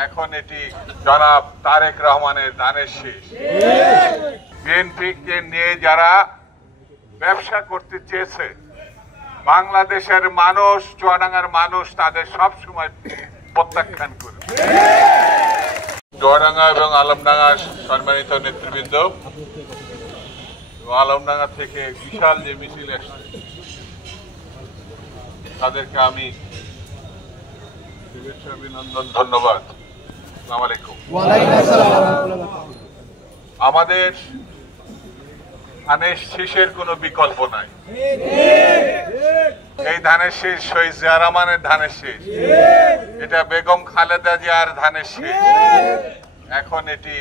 এখন এটি জনাব তারেক রহমানের দানের শেষ। বিএনপিকে নিয়ে যারা ব্যবসা করতে চেয়েছে, বাংলাদেশের মানুষ, চুয়াডাঙ্গার মানুষ তাদের সব সময় প্রত্যাখ্যান করে। চুয়াডাঙ্গা এবং আলমডাঙ্গার সম্মানিত নেতৃবৃন্দ, আলমডাঙ্গা থেকে বিশাল যে মিছিল এসছে তাদেরকে আমি শুভেচ্ছা, অভিনন্দন, ধন্যবাদ। আসসালামু আলাইকুম। আমাদের ধানের শীষের কোনো বিকল্প নাই। এই ধানের শীষ শহীদ জিয়া রহমানের ধানের শীষ, এটা বেগম খালেদা জিয়ার ধানের শীষ। এখন এটি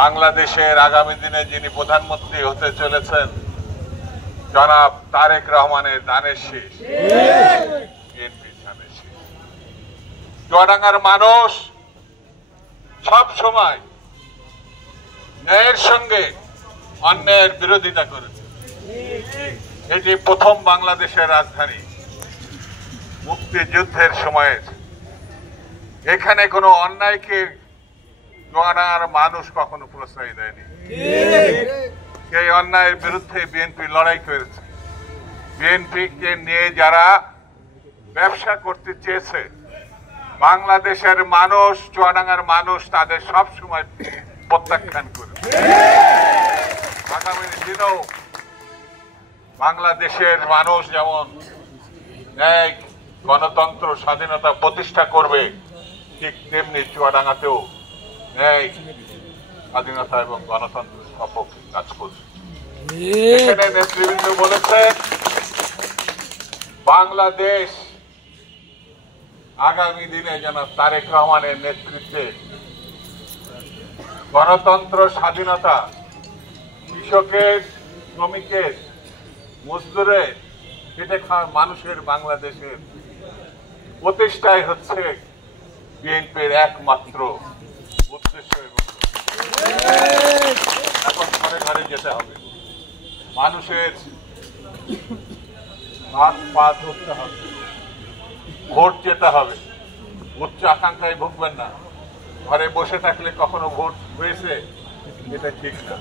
বাংলাদেশের আগামী দিনে যিনি প্রধানমন্ত্রী হতে চলেছেন জনাব তারেক রহমানের ধানের শীষ, বিএনপির ধানের শীষ। চুয়াডাঙ্গার মানুষ সব সময় ন্যায়ের সঙ্গে অন্যায়ের বিরোধিতা করেছে। এটি প্রথম বাংলাদেশের রাজধানী, মুক্তিযুদ্ধের সময়ের। এখানে কোনো অন্যায়কে চুয়াডাঙ্গার মানুষ কখনো প্রশ্রয় দেয়নি। সেই অন্যায়ের বিরুদ্ধে বিএনপি লড়াই করেছে। বিএনপিকে নিয়ে যারা ব্যবসা করতে চেয়েছে, বাংলাদেশের মানুষ, চুয়াডাঙ্গার মানুষ তাদের সব সময় প্রত্যাখ্যান করে। আগামী দিনেও বাংলাদেশের মানুষ যেমন ন্যায়, গণতন্ত্র, স্বাধীনতা প্রতিষ্ঠা করবে, ঠিক তেমনি চুয়াডাঙ্গাতেও ন্যায়, স্বাধীনতা এবং গণতন্ত্রের সপক্ষে কাজ করবে। এখানে নেতৃবৃন্দ বলেছেন বাংলাদেশ আগামী দিনে যেন তারেক রহমানের নেতৃত্বে গণতন্ত্র, স্বাধীনতা, কৃষকের, শ্রমিকের, মজদুরের, খেটে খাওয়া মানুষের বাংলাদেশের প্রতিষ্ঠাই হচ্ছে বিএনপির একমাত্র উদ্দেশ্য। এখন ঘরে ঘরে যেতে হবে, মানুষের হাত পা ধরতে হবে, ভোট যেতে হবে। উচ্চ আকাঙ্ক্ষায় ভুগবেন না। ঘরে বসে থাকলে কখনো ভোট হয়েছে, এটা ঠিক না।